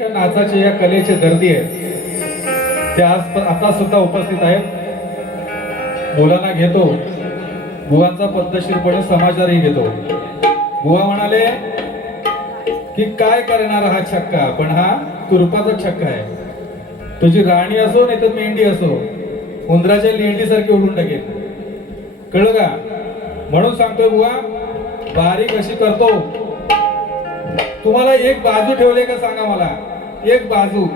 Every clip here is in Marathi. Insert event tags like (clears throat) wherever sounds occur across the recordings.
या नाचाचे या कलेचे दर्दी आहेत ते आज आता सुद्धा उपस्थित आहेत. मुलांना घेतो. बुवांचा पद्धतशीरपणे समाचारही घेतो. बुवा म्हणाले की काय करणार हा छक्का? पण हा तुरुपाचा छक्का आहे. तुझी राणी असो नाही तर मेंढी असो उंदराच्या लेंडीसारखी उडून टाकेल. कळलं का? म्हणून सांगतोय बुवा बारीक अशी करतो. तुम्हाला एक बाजू ठेवले का सांगा मला? एक बाजू.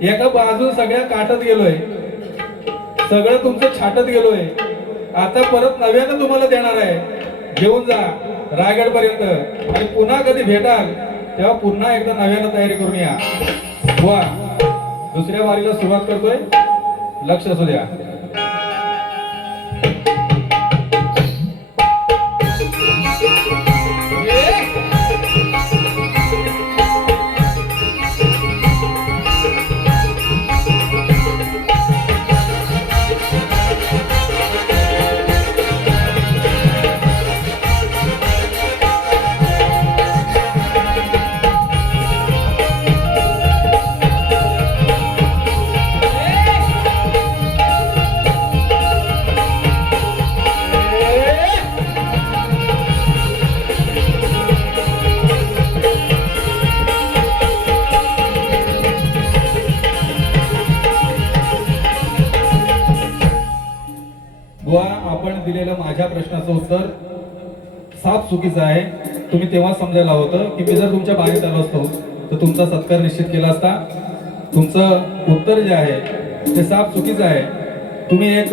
एका बाजू सगळ्या काटत गेलोय. सगळं तुमचं छाटत गेलोय. आता परत नव्यानं तुम्हाला देणार आहे. घेऊन जा रायगड पर्यंत आणि पुन्हा कधी भेटाल तेव्हा पुन्हा एकदा नव्यानं तयारी करून या. वा. दुसऱ्या वारीला सुरुवात करतोय. लक्ष असू द्या. प्रश्नाचं उत्तर साफ चुकीचं आहे. तुम्ही तेव्हा समजायला होतं की मी जर तुमच्या बाहेर आलो असतो तर तुमचा सत्कार निश्चित केला असता. तुमचं उत्तर जे आहे ते साप चुकीचं आहे. तुम्ही एक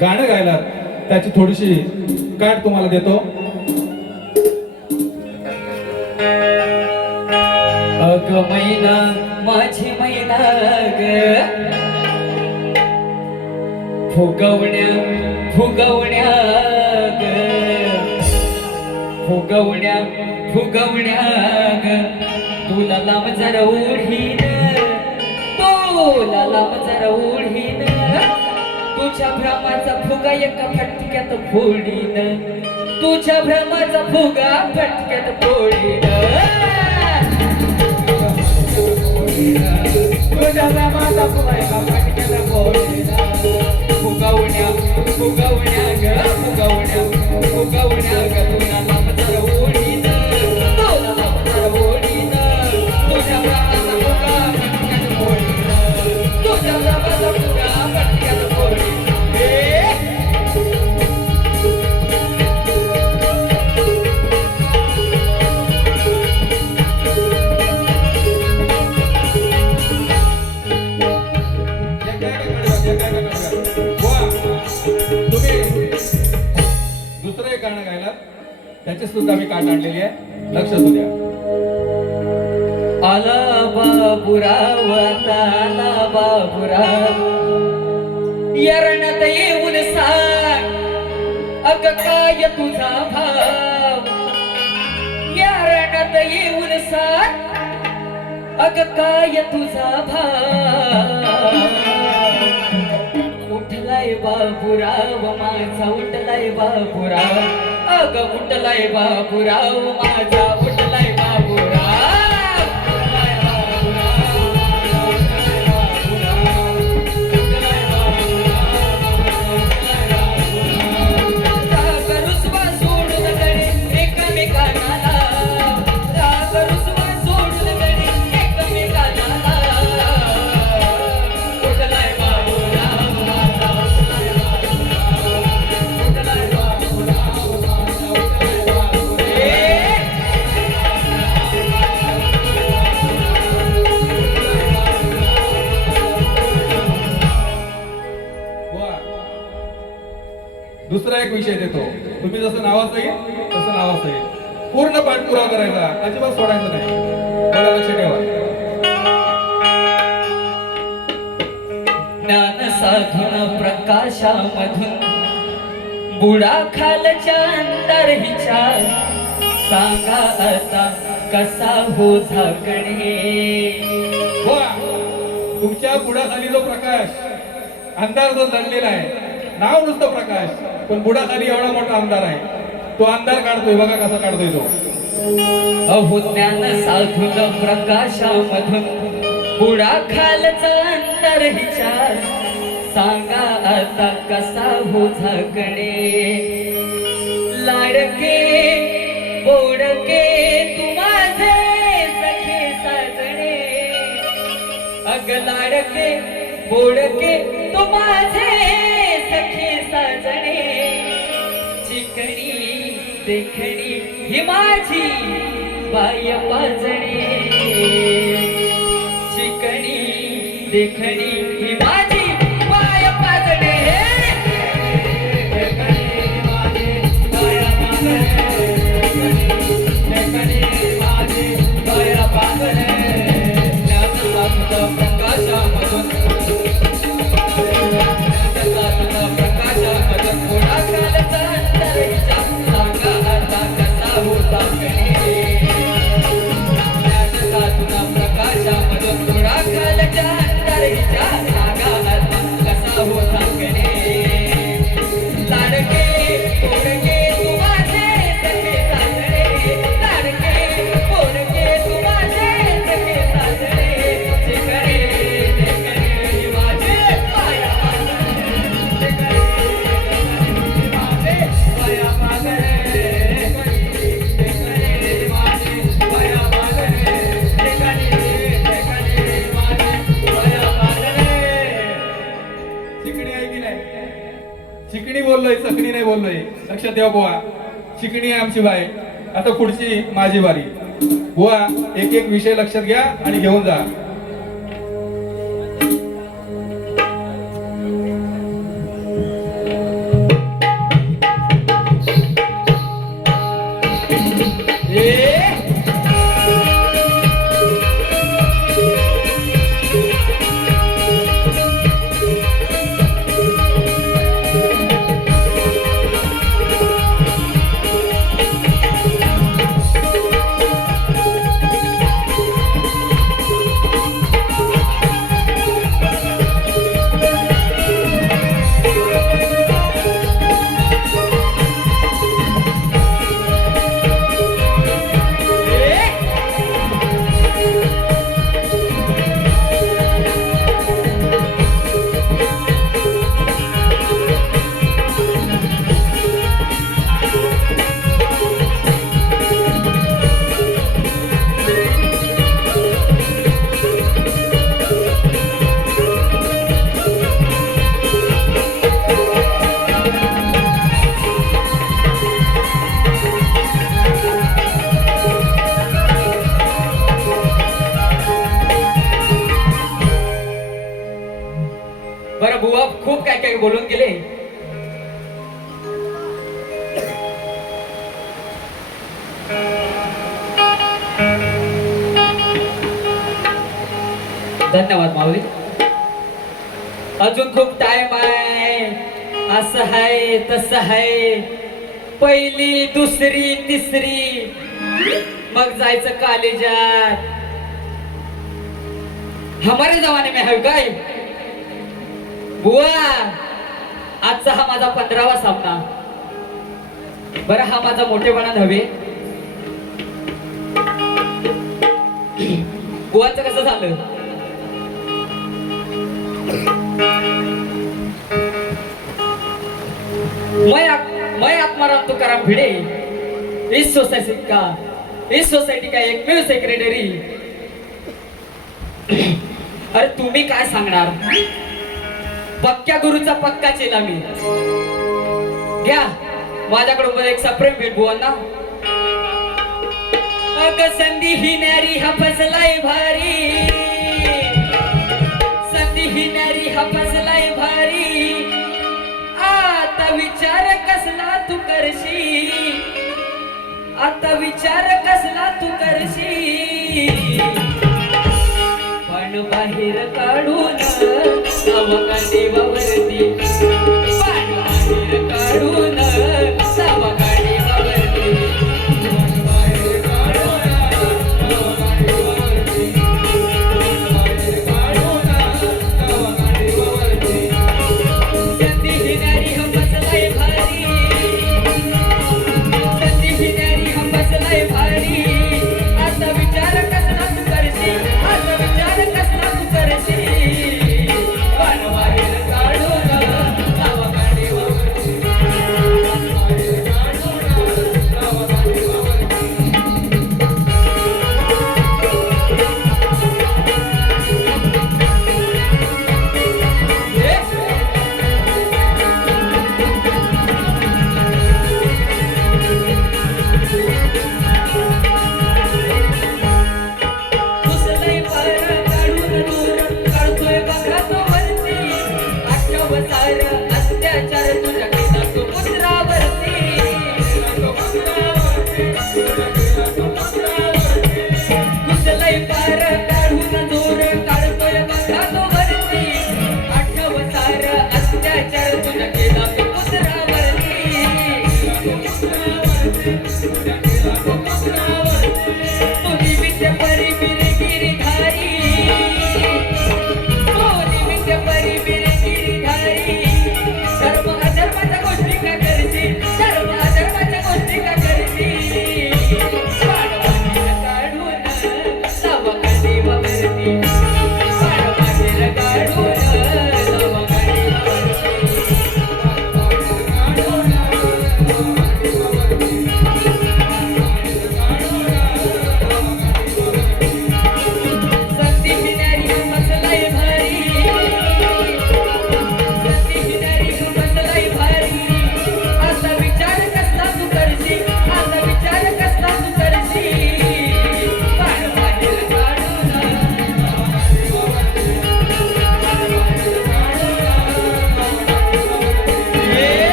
गाणं गायलात त्याची थोडीशी काट तुम्हाला देतो. अग मैना माझी मैना ग. फुगवण्या फुगवण्या. फुगवण्या फुगवण्या ग. तुला लांब जरा ओढीन तुला लांब जरा ओढीन तुझ्या भ्रमाचा फुगा एका फटक्यात फोडीन. तुझ्या भ्रमाचा फुगा फटक्यात फोडीन. तुझ्या भ्रमाचा फुगा एका फटक्यात फोडीन. फुगवण्या फुगा सुद्धा मी काट आणलेली आहे. लक्ष असू द्या. आला बाबुराव आला बाबुराव येरण्यात येऊन सार अग काय तुझा भाव? येरण्यात येऊन सार अग काय तुझा भाव? उठलाय बाबुराव माझा उठलाय बाबुराव. अग उठलाय बाबुराव? माझा ज्ञान साधून प्रकाशामधून. बुडा खालच्या अंतर हिच्या सांगा आता कसा हो झाकणे? तुमच्या बुडाखाली जो प्रकाश अंधार जो दडलेला आहे नाव नुसतं प्रकाश पण बुडाखाली एवढा मोठा अंधार आहे. तो अंधार काढतोय बघा कसा काढतोय तो. अहो ज्ञान साधून प्रकाशामधून. बुडा खालचा अंतर विचार सांगा आता कसा हो झाकणे? लाडके बोडके तू माझे सखे साजणे. अग लाडके बोडके तू माझे सखे साजणे. चिकणी देखणी ही माझी बाय पाजणे. चिकणी देखणी ही माझी बोललोय चकणी नाही बोललोय. लक्षात ठेवा बुवा. चिकणी आहे आमची बाई. आता पुढची माझी बारी बुवा एक एक विषय लक्षात घ्या आणि घेऊन जा. अजून खूप टाइम आहे. असं आहे तस आहे पहिली दुसरी तिसरी. मग जायचं कॉलेजात. हमारे जमाने में है काय? बुवा आजचा हा माझा पंधरावा सामना. बरं हा माझा मोठेपणा हवे. (clears throat) बुवाचं कसं झालं? मैं आ- मैं आत्माराम तुकाराम भिडे. इस सोसायटी का? इस सोसायटी का एकमेव सेक्रेटरी. अरे तुम्ही काय सांगणार? पक्क्या गुरुचा पक्का चेला मी. घ्या. माझ्याकडून मला एक सप्रेम भेट बुवांना. अग संधी ही नारी हा फसलाय भारी. विचार कसला तू करशी पण बाहेर काढून अवकाशी वावरती पण बाहेर काढून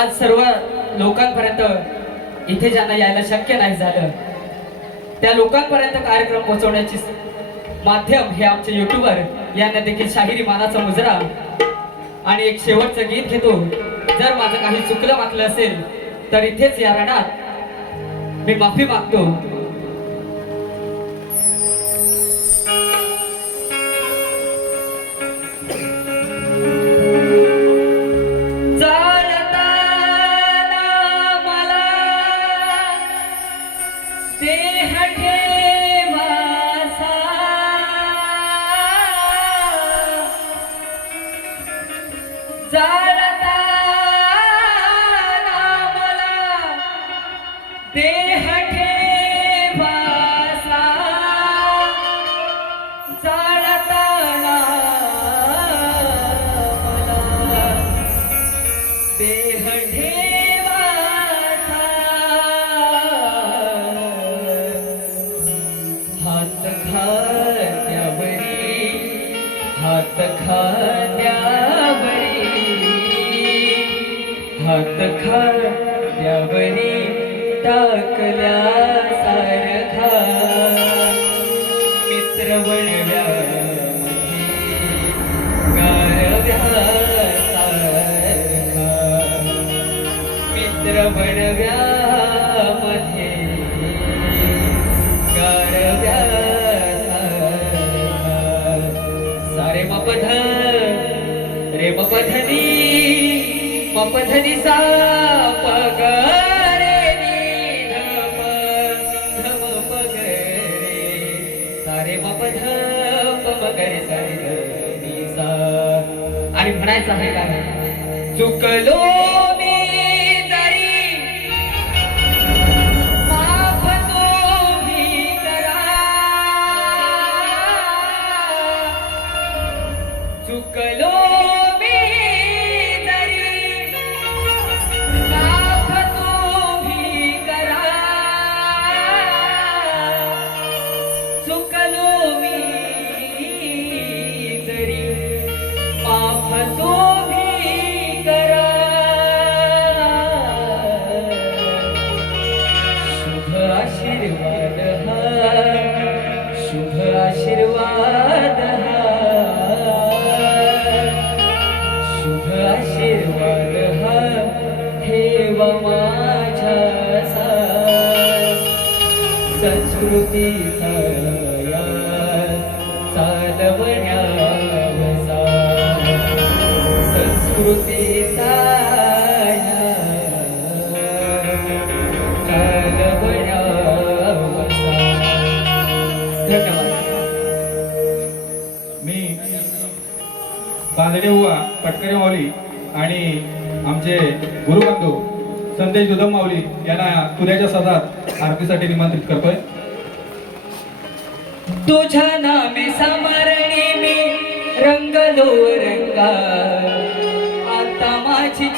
आज सर्व लोकांपर्यंत इथे ज्यांना यायला शक्य नाही झालं त्या लोकांपर्यंत कार्यक्रम पोहोचवण्याची माध्यम हे आमचे युट्यूबर यांना देखील शाहिरी मानाचा मुजरा. आणि एक शेवटचं गीत घेतो. जर माझं काही चुकलं वाकलं असेल तर इथेच या रणात मी माफी मागतो. they had हात खात्यावरी टाकल्या सारखा मित्र गारव्यासारखा. मित्र बनव्यामध्ये गारव्यासारखा. सारे मपध रे मपधनी. मपधनी सा पग रे नी धम धम पग रे सारे मपध पग रे सारे ग सा आणि म्हणायचं आहे काय चुकलो बांधडे हुवा पटकरे माऊली आणि आमचे गुरुबंधू संदेश दुधम माऊली यांना पुण्याच्या सदात आरतीसाठी निमंत्रित करतोय. तुझ्या नामे सामारणे मी रंगलो रंगा आता माझी